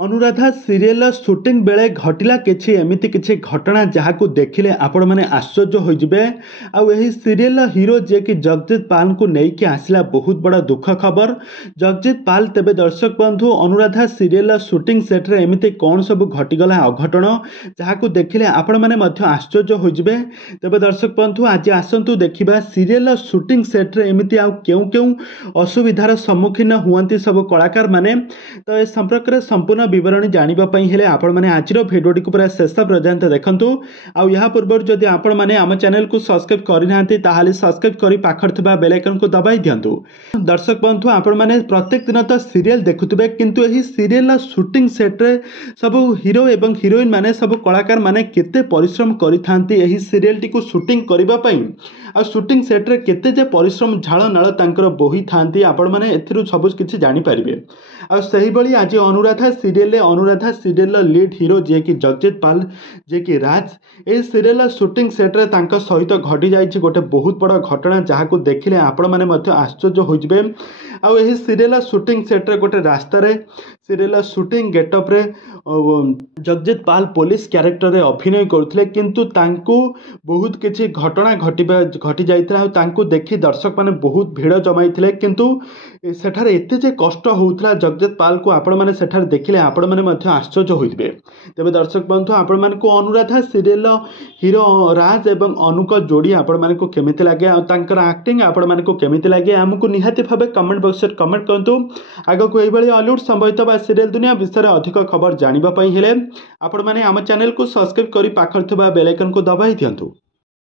Anuradha serial shooting बेले घटिला किछि एमिति किछि घटना जहां देखिले आपण माने आश्चर्य हो जिबे। आउ एही सीरियल हीरो जे कि जगजीत पाल को नेकी आसिला बहुत बड़ा दुख खबर। जगजीत पाल तेबे दर्शक बंधु अनुराधा सीरियल शूटिंग सेट रे एमिति कौन सब घटिगला अघटन जहां देखिले आपण माने मध्य आश्चर्य हो जिबे। तेबे दर्शक बंधु आज आसंतु देखिबा सीरियल शूटिंग सेट रे एमिति आउ केउ केउ असुविधार सम्मुखीन हुअंती सब कलाकार माने। तो ए संपर्क रे संपूर्ण विवरणी जानिबा पई हेले आपण माने आजिर भिडियोटी को पूरा शेष पर्यंत देखंतु। आउ या पूर्व जदि आपण माने आम चैनल को सब्सक्राइब करि नाहंती ताहाले सब्सक्राइब करी पाखर थिबा बेल आइकन को दबाई दियंतु। दर्शक बंधु आपण माने प्रत्येक दिन तो सीरियल देखुतबे किंतु एही सीरियल शूटिंग सेट रे सब हीरो एवं हीरोइन माने सब कलाकार माने केते परिश्रम करिथांती एही सीरियल टी को शूटिंग करिबा पई। आ शूटिंग सेट रे केते जे परिश्रम झाळ नाळ तांकर बोही थांती आपण माने एथिरु सब किछि जानि परिबे। आ सही बळी आज अनुराधा सीरियल लीड हीरो जे कि जगजीत पाल जे कि राज ए सीरियल शूटिंग सेट रे तांका सहित घटी जाइछि गोटे बहुत बड़ा घटना जहां देखिले आपण माने मध्य आश्चर्य हो जिबे। आ एही सीरियल शूटिंग सेट रे गोटे रास्ता रे सीरियल शूटिंग गेटअप रे जगजीत पाल पुलिस क्यारेक्टर रे अभिनय करथिले किंतु तांको बहुत किछि घटना घटी जाइथिला। तांको देखि दर्शक माने बहुत भीड़ जमाइथिले किंतु सेठारे एते जे कष्ट होउथला जगजीत पाल को आपण माने सेठारे देखिले आपण माने मध्य आश्चर्य होइबे। तबे दर्शक बंधु आपण माने को अनुराधा सीरियल हीरो राज एवं अनुक जोड़ी आपण माने को केमिति लागे आ तांकर एक्टिंग आपण माने को केमिति लागे हमकु निहाती भाबे कमेंट बॉक्स रे कमेंट करंतु। आगो को एई बळी हॉलीवुड संबंधित बा सीरियल दुनिया विषय अधिक खबर जानिबा पई हेले आपण माने आम चैनल को सब्सक्राइब करी पाखर थिबा बेल आइकन को दबाई दियंतु।